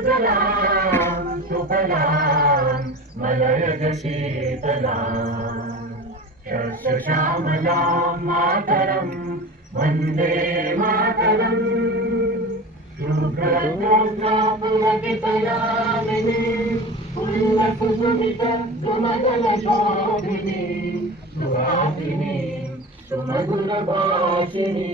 सुजलां सुफलां मलयज शस्यश्यामलां मातरं वन्दे मातरम्। पुण्यकुसुमित सुमगलशोभिनी सुहासिनी सुमधुरभाषिणी